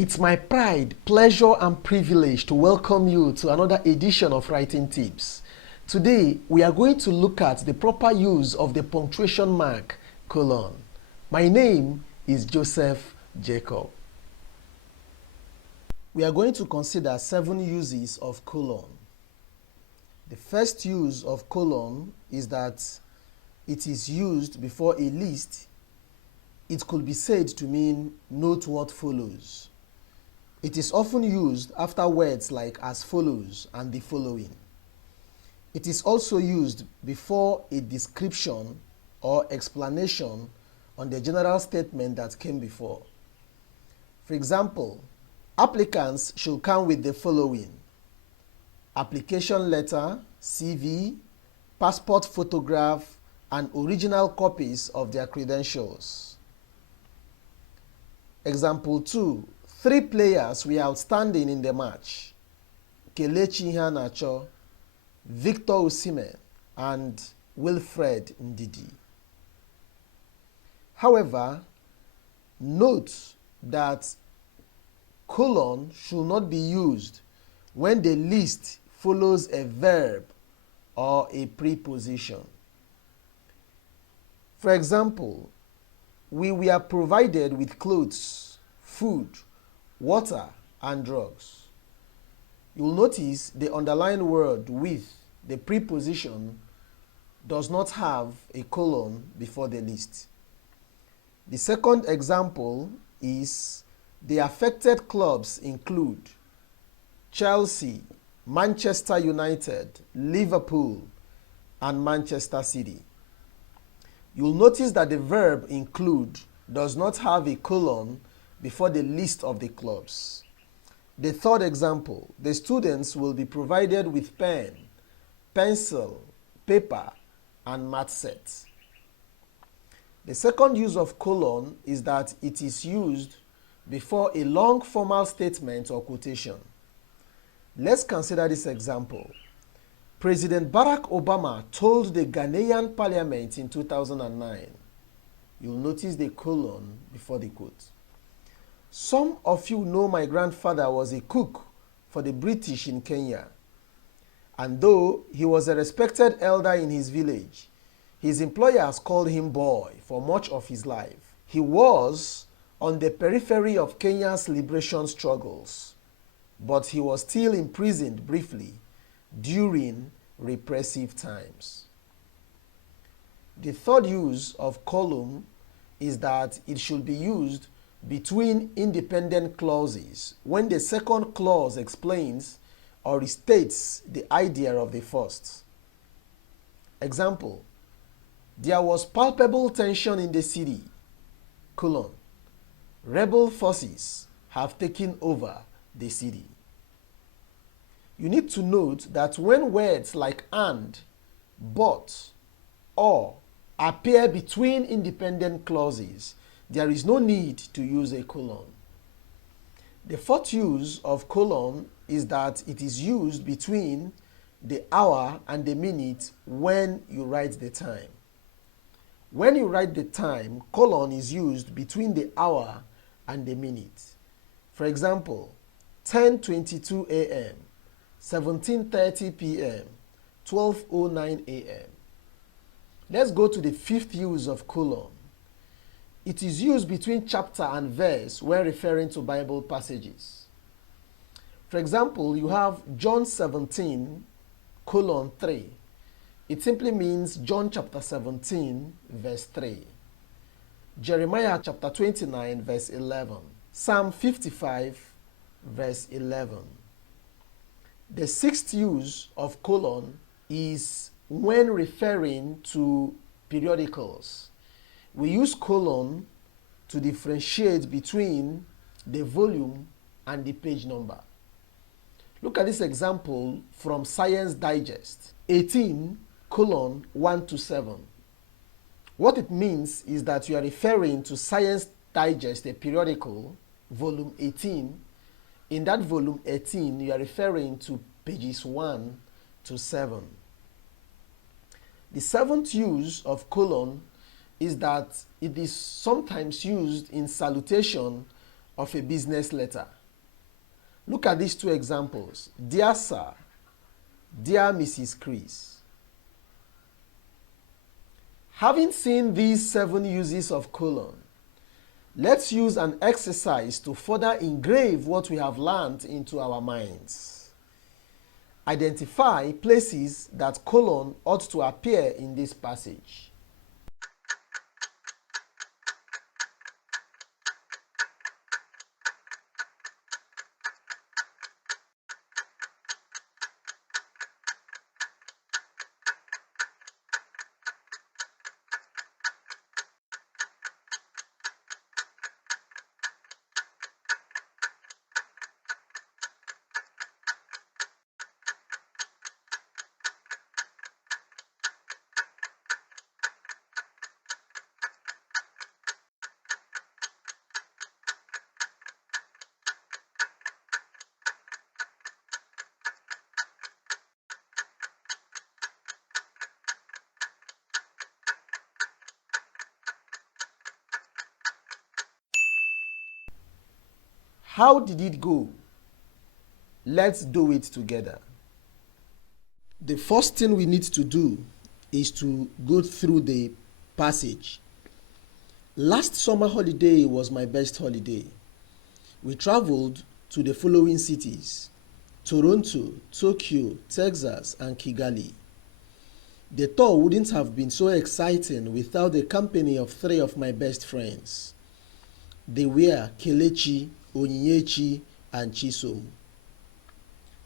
It's my pride, pleasure, and privilege to welcome you to another edition of Writing Tips. Today, we are going to look at the proper use of the punctuation mark, colon. My name is Joseph Jacob. We are going to consider 7 uses of colon. The first use of colon is that it is used before a list. It could be said to mean note what follows. It is often used after words like as follows and the following. It is also used before a description or explanation on the general statement that came before. For example, applicants should come with the following: application letter, CV, passport photograph, and original copies of their credentials. Example 2. 3 players were outstanding in the match: Kelechi Iheanacho, Victor Osimhen, and Wilfred Ndidi. However, note that colon should not be used when the list follows a verb or a preposition. For example, we were provided with clothes, food, water, and drugs. You will notice the underlined word with the preposition does not have a colon before the list. The second example is the affected clubs include Chelsea, Manchester United, Liverpool, and Manchester City. You'll notice that the verb include does not have a colon before the list of the clubs. The third example, the students will be provided with pen, pencil, paper, and math sets. The second use of colon is that it is used before a long formal statement or quotation. Let's consider this example. President Barack Obama told the Ghanaian parliament in 2009. You'll notice the colon before the quote. Some of you know my grandfather was a cook for the British in Kenya. And though he was a respected elder in his village, his employers called him boy for much of his life. He was on the periphery of Kenya's liberation struggles, but he was still imprisoned briefly during repressive times. The third use of colon is that it should be used between independent clauses when the second clause explains or restates the idea of the first. Example: there was palpable tension in the city, colon. Rebel forces have taken over the city. You need to note that when words like and, but, or appear between independent clauses, there is no need to use a colon. The fourth use of colon is that it is used between the hour and the minute when you write the time. When you write the time, colon is used between the hour and the minute. For example, 10:22 a.m., 17:30 p.m., 12:09 a.m. Let's go to the fifth use of colon. It is used between chapter and verse when referring to Bible passages. For example, you have John 17, colon 3. It simply means John chapter 17, verse 3. Jeremiah chapter 29, verse 11. Psalm 55, verse 11. The sixth use of colon is when referring to periodicals. We use colon to differentiate between the volume and the page number. Look at this example from Science Digest, 18, colon 1 to 7. What it means is that you are referring to Science Digest, a periodical, volume 18. In that volume 18, you are referring to pages 1 to 7. The seventh use of colon is that it is sometimes used in salutation of a business letter. Look at these two examples. Dear Sir, Dear Mrs. Chris. Having seen these 7 uses of colon, let's use an exercise to further engrave what we have learned into our minds. Identify places that colon ought to appear in this passage. How did it go? Let's do it together. The first thing we need to do is to go through the passage. Last summer holiday was my best holiday. We traveled to the following cities: Toronto, Tokyo, Texas, and Kigali. The tour wouldn't have been so exciting without the company of 3 of my best friends. They were Kelechi, Onyinyechi, and Chisom.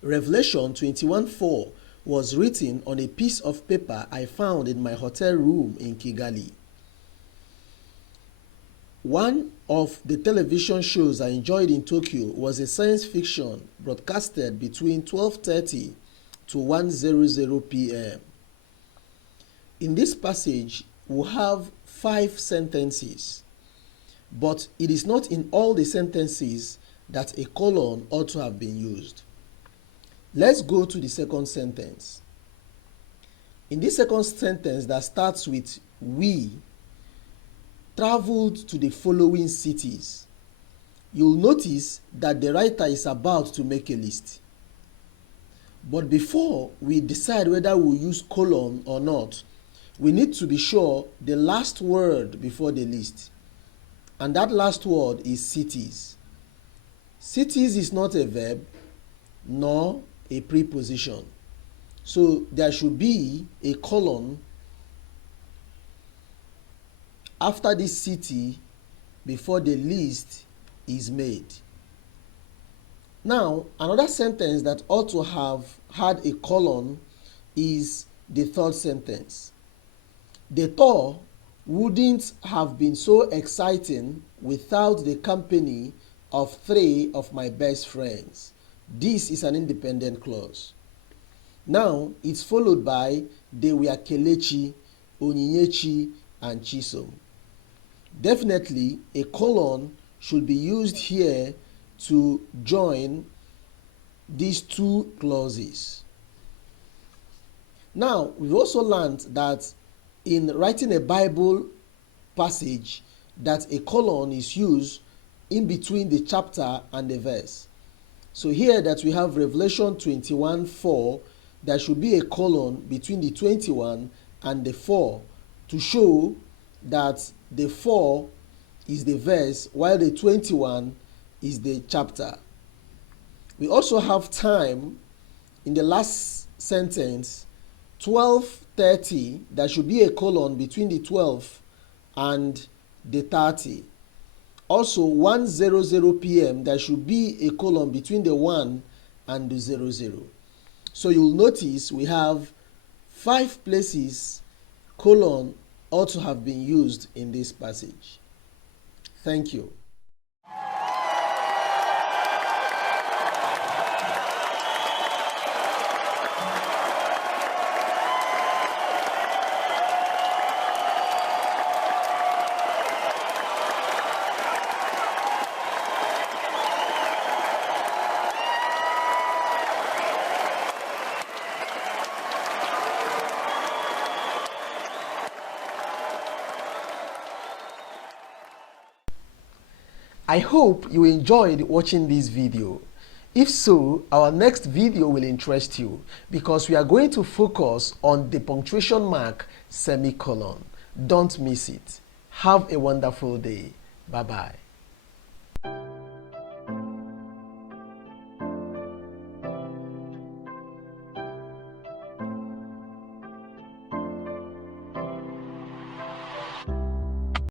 Revelation 21:4 was written on a piece of paper I found in my hotel room in Kigali. One of the television shows I enjoyed in Tokyo was a science fiction broadcasted between 12:30 to 1:00 p.m. In this passage, we have 5 sentences, but it is not in all the sentences that a colon ought to have been used. Let's go to the second sentence. In this second sentence that starts with we traveled to the following cities, you'll notice that the writer is about to make a list. But before we decide whether we'll use colon or not, we need to be sure the last word before the list. And that last word is cities. Cities is not a verb nor a preposition. So there should be a colon after this city before the list is made. Now, another sentence that ought to have had a colon is the third sentence. The tour wouldn't have been so exciting without the company of 3 of my best friends. This is an independent clause. Now, it's followed by they were Kelechi, Onyinyechi, and Chisom. Definitely, a colon should be used here to join these 2 clauses. Now, we've also learned that in writing a Bible passage, that a colon is used in between the chapter and the verse. So here that we have Revelation 21:4, there should be a colon between the 21 and the 4 to show that the 4 is the verse while the 21 is the chapter. We also have time in the last sentence, 12:30, there should be a colon between the 12 and the 30. Also 1:00 p.m. there should be a colon between the 1 and the 00. So you'll notice we have 5 places colon ought to have been used in this passage. Thank you. I hope you enjoyed watching this video. If so, our next video will interest you because we are going to focus on the punctuation mark semicolon. Don't miss it. Have a wonderful day. Bye-bye.